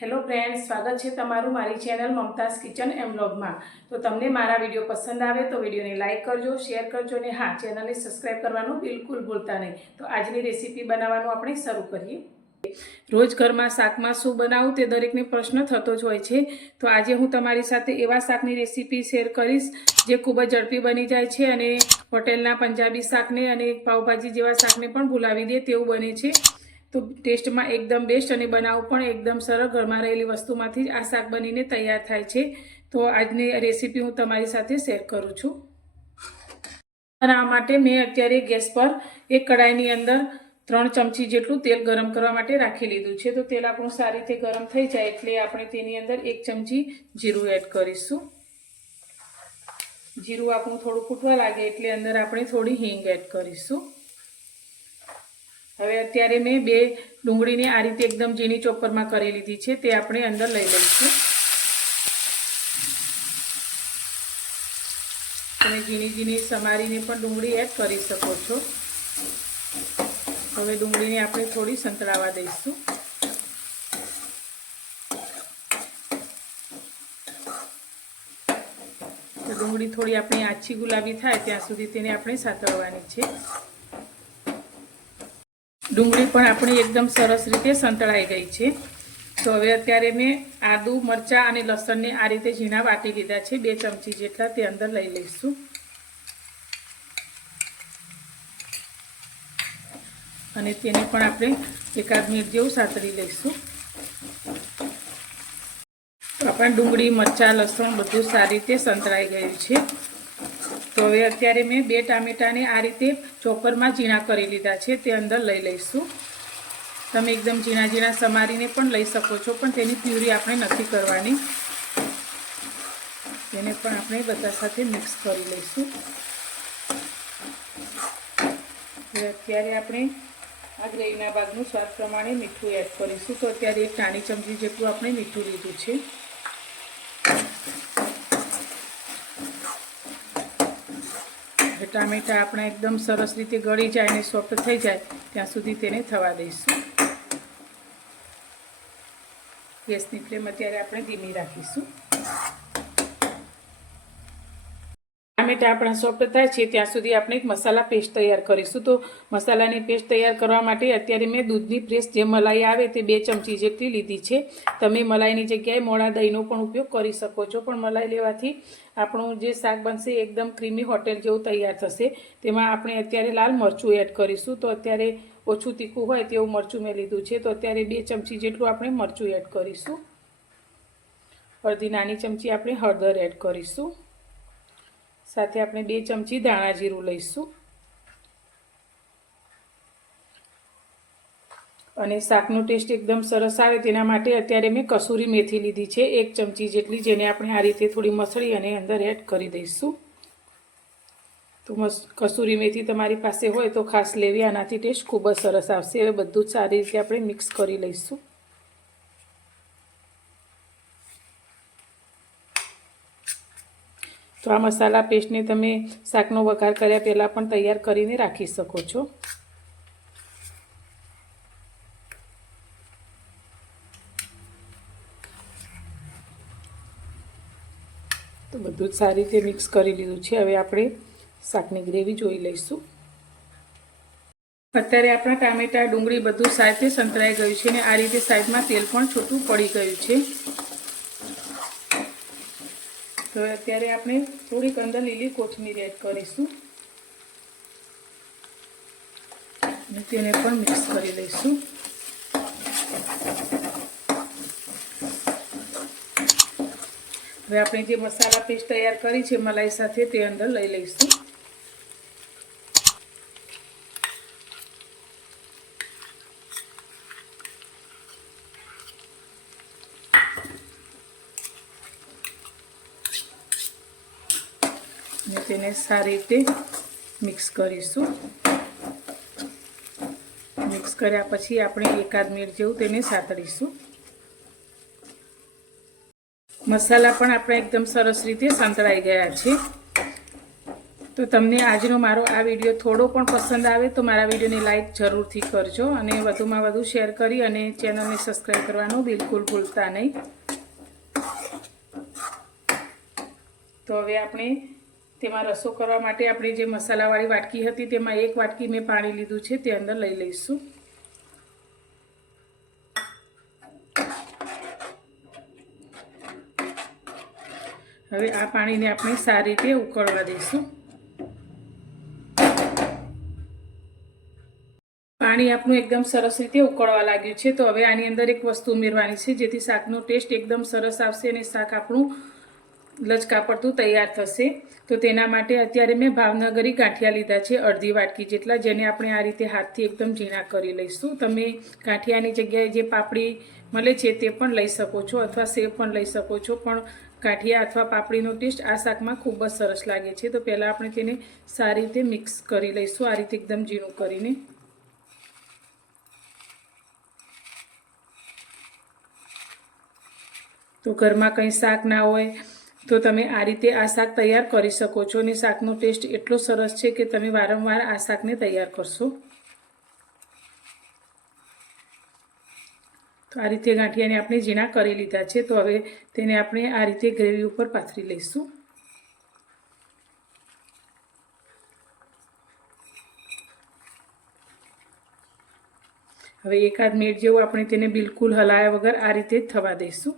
Hello friends, સ્વાગત છે તમારું મારી ચેનલ મમતાઝ કિચન એમ વ્લોગમાં. તો તમને મારા વીડિયો પસંદ આવે તો વિડીયોને લાઇક કરજો, શેર કરજો અને હા, ચેનલને સબસ્ક્રાઈબ કરવાનું બિલકુલ ભૂલતા નહીં. તો આજની રેસીપી બનાવવાનું આપણે શરૂ કરીએ. રોજ ઘરમાં શાકમાં શું બનાવવું તે દરેકને પ્રશ્ન થતો જ હોય છે. તો આજે હું તમારી સાથે એવા શાકની રેસીપી શેર કરીશ જે ખૂબ જ ઝડપી બની જાય છે અને હોટેલના પંજાબી શાકને અને પાઉભાજી જેવા શાકને પણ ભૂલાવી દે તેવું બને છે. તો ટેસ્ટમાં એકદમ બેસ્ટ અને બનાવવું પણ એકદમ સરળ ઘરમાં રહેલી વસ્તુમાંથી જ આ શાક બનીને તૈયાર થાય છે. તો આજની રેસીપી હું તમારી સાથે શેર કરું છું. બનાવવા માટે મેં અત્યારે ગેસ પર એક કડાઈની અંદર ત્રણ ચમચી જેટલું તેલ ગરમ કરવા માટે રાખી લીધું છે. તો તેલ આપણું સારી રીતે ગરમ થઈ જાય એટલે આપણે તેની અંદર એક ચમચી જીરું એડ કરીશું. જીરું આપણું થોડું ફૂટવા લાગે એટલે અંદર આપણે થોડી હિંગ એડ કરીશું. હવે અત્યારે મેં બે ડુંગળીને આ રીતે એકદમ ઝીણી ચોપરમાં કરી લીધી છે, તે આપણે અંદર લઈ લઈશું. તમે ઝીણી ઝીણી સમારીને પણ ડુંગળી એડ કરી શકો છો. હવે ડુંગળીને આપણે થોડી સંતળાવા દઈશું. ડુંગળી થોડી આપણી આછી ગુલાબી થાય, ત્યાં સુધી તેને આપણે સાતળવાની છે. ડુંગળી પણ આપણી એકદમ સરસ રીતે સંતળાઈ ગઈ છે. તો હવે અત્યારે મેં આદુ, મરચાં અને લસણને આ રીતે ઝીણા વાટી લીધા છે. બે ચમચી જેટલા તે અંદર લઈ લઈશું. અને તેને પણ આપણે એકાદ મિનિટ જેવું સાતરી લઈશું. આપણે ડુંગળી, મરચાં, લસણ બધું સારી રીતે સંતળાઈ ગયું છે. તો હવે અત્યારે મેં બે ટામેટાને આ રીતે ચોપરમાં ઝીણા કરી લીધા છે, તે અંદર લઈ લઈશું. તમે એકદમ ઝીણા ઝીણા સમારીને પણ લઈ શકો છો, પણ તેની પ્યુરી આપણે નથી કરવાની. તેને પણ આપણે બધા સાથે મિક્સ કરી લઈશું. અત્યારે આપણે આ ગ્રેવીના ભાગનું સ્વાદ પ્રમાણે મીઠું એડ કરીશું. તો અત્યારે એક નાની ચમચી જેટલું આપણે મીઠું લીધું છે. ટામેટા આપણા એકદમ સરસ રીતે ગળી જાય અને સોફ્ટ થઈ જાય, ત્યાં સુધી તેને થવા દઈશું. ગેસની ફ્લેમ અત્યારે આપણે ધીમી રાખીશું. ટામેટા આપણા સોફ્ટ થાય છે, ત્યાં સુધી આપણે એક મસાલા પેસ્ટ તૈયાર કરીશું. તો મસાલાની પેસ્ટ તૈયાર કરવા માટે અત્યારે મેં દૂધની પેસ્ટ જે મલાઈ આવે તે બે ચમચી જેટલી લીધી છે. તમે મલાઈની જગ્યાએ મોડા દહીંનો પણ ઉપયોગ કરી શકો છો. પણ મલાઈ લેવાથી આપણું જે શાક બનશે એકદમ ક્રીમી હોટેલ જેવું તૈયાર થશે. તેમાં આપણે અત્યારે લાલ મરચું એડ કરીશું. તો અત્યારે ઓછું તીખું હોય તેવું મરચું મેં લીધું છે. તો અત્યારે બે ચમચી જેટલું આપણે મરચું એડ કરીશું. અડધી નાની ચમચી આપણે હળદર એડ કરીશું. સાથે આપણે બે ચમચી ધાણા જીરું લઈશું. અને શાકનો ટેસ્ટ એકદમ સરસ આવે તેના માટે અત્યારે મેં કસૂરી મેથી લીધી છે, એક ચમચી જેટલી, જેને આપણે આ રીતે થોડી મસળી અને અંદર એડ કરી દઈશું. તો કસૂરી મેથી તમારી પાસે હોય તો ખાસ લેવી, આનાથી ટેસ્ટ ખૂબ જ સરસ આવશે. હવે બધું જ સારી રીતે આપણે મિક્સ કરી લઈશું. તો આ મસાલા પેસ્ટને તમે શાકનો વઘાર કર્યા પહેલાં પણ તૈયાર કરીને રાખી શકો છો. તો બધું જ સારી રીતે મિક્સ કરી લીધું છે. હવે આપણે શાકની ગ્રેવી જોઈ લઈશું. અત્યારે આપણા ટામેટા, ડુંગળી બધું સાથે સંતરાઈ ગયું છે અને આ રીતે સાઈડમાં તેલ પણ છૂટું પડી ગયું છે. તો અત્યારે આપણે થોડીક અંદર લીલી કોથમીર એડ કરીશું. અને તેને પણ મિક્સ કરી લઈશું. હવે આપણે જે મસાલા પેસ્ટ તૈયાર કરી છે મલાઈ સાથે તે અંદર લઈ લઈશું. અને તેને સારી રીતે મિક્સ કરીશું. મિક્સ કર્યા પછી આપણે એકાદ મિનિટ જેવું તેને સાતળીશું મસાલા પણ આપણા એકદમ સરસ રીતે સંતળાઈ ગયા છે. તો તમને આજનો મારો આ વીડિયો થોડો પણ પસંદ આવે તો મારા વિડીયોને લાઈક જરૂરથી કરજો અને વધુમાં વધુ શેર કરી અને ચેનલને સબસ્ક્રાઈબ કરવાનું બિલકુલ ભૂલતા નહીં. તો હવે આપણે તેમાં રસો કરવા માટે આપણે જે મસાલાવાળી વાટકી હતી, તેમાં એક વાટકી મેં પાણી લીધું છે, તે અંદર લઈ લઈશું. હવે આ પાણીને આપણે સારી રીતે ઉકળવા દઈશું. પાણી આપણું એકદમ સરસ રીતે ઉકળવા લાગ્યું છે, તો હવે આની અંદર એક વસ્તુ ઉમેરવાની છે, જેથી શાકનો ટેસ્ટ એકદમ સરસ આવશે અને શાક આપણું લચકા પડતું તૈયાર થશે. તો તેના માટે અત્યારે મેં ભાવનગરી ગાંઠિયા લીધા છે અડધી વાટકી જેટલા, જેને આપણે આ રીતે હાથથી એકદમ ઝીણા કરી લઈશું. તમે ગાંઠિયાની જગ્યાએ જે પાપડી મળે છે તે પણ લઈ શકો છો અથવા સેવ પણ લઈ શકો છો. પણ ગાંઠિયા અથવા પાપડીનો ટેસ્ટ આ શાકમાં ખૂબ જ સરસ લાગે છે. તો પહેલાં આપણે તેને સારી રીતે મિક્સ કરી લઈશું, આ રીતે એકદમ ઝીણું કરીને. તો ઘરમાં કંઈ શાક ના હોય તો તમે આ રીતે આ શાક તૈયાર કરી શકો છો અને શાકનો ટેસ્ટ એટલો સરસ છે કે તમે વારંવાર આ શાકને તૈયાર કરશો. તો આ રીતે ગાંઠિયાને આપણે ઝીણા કરી લીધા છે, તો હવે તેને આપણે આ રીતે ગ્રેવી ઉપર પાથરી લઈશું. હવે એકાદ મિનિટ જેવું આપણે તેને બિલકુલ હલાયા વગર આ રીતે જ થવા દઈશું.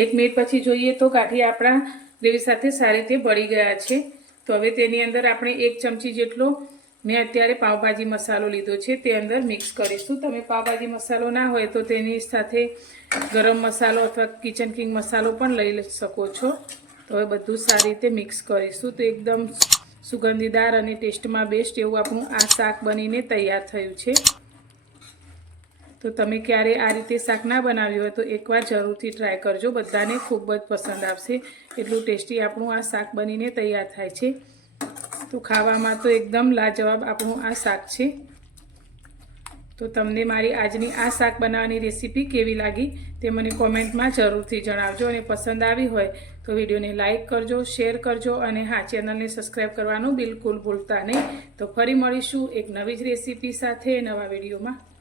એક મિનિટ પછી જોઈએ તો ગાંઠિયા આપણા ગ્રેવી સાથે સારી રીતે બળી ગયા છે. તો હવે તેની અંદર આપણે એક ચમચી જેટલો મેં અત્યારે પાવભાજી મસાલો લીધો છે તે અંદર મિક્સ કરીશું. તમે પાવભાજી મસાલો ના હોય તો તેની સાથે ગરમ મસાલો અથવા કિચન કિંગ મસાલો પણ લઈ શકો છો. તો હવે બધું સારી રીતે મિક્સ કરીશું. તો એકદમ સુગંધીદાર અને ટેસ્ટમાં બેસ્ટ એવું આપણું આ શાક બનીને તૈયાર થયું છે. તો તમે ક્યારે આ રીતે શાક ના બનાવ્યું હોય તો એકવાર જરૂરથી ટ્રાય કરજો. બધાને ખૂબ જ પસંદ આવશે. એટલું ટેસ્ટી આપણું આ શાક બનીને તૈયાર થાય છે. તો ખાવામાં તો એકદમ લાજવાબ આપણું આ શાક છે. તો તમને મારી આજની આ શાક બનાવવાની રેસીપી કેવી લાગી તે મને કોમેન્ટમાં જરૂરથી જણાવજો અને પસંદ આવી હોય તો વિડીયોને લાઇક કરજો, શેર કરજો અને હા, ચેનલને સબસ્ક્રાઈબ કરવાનું બિલકુલ ભૂલતા નહીં. તો ફરી મળીશું એક નવી જ રેસીપી સાથે નવા વિડીયોમાં.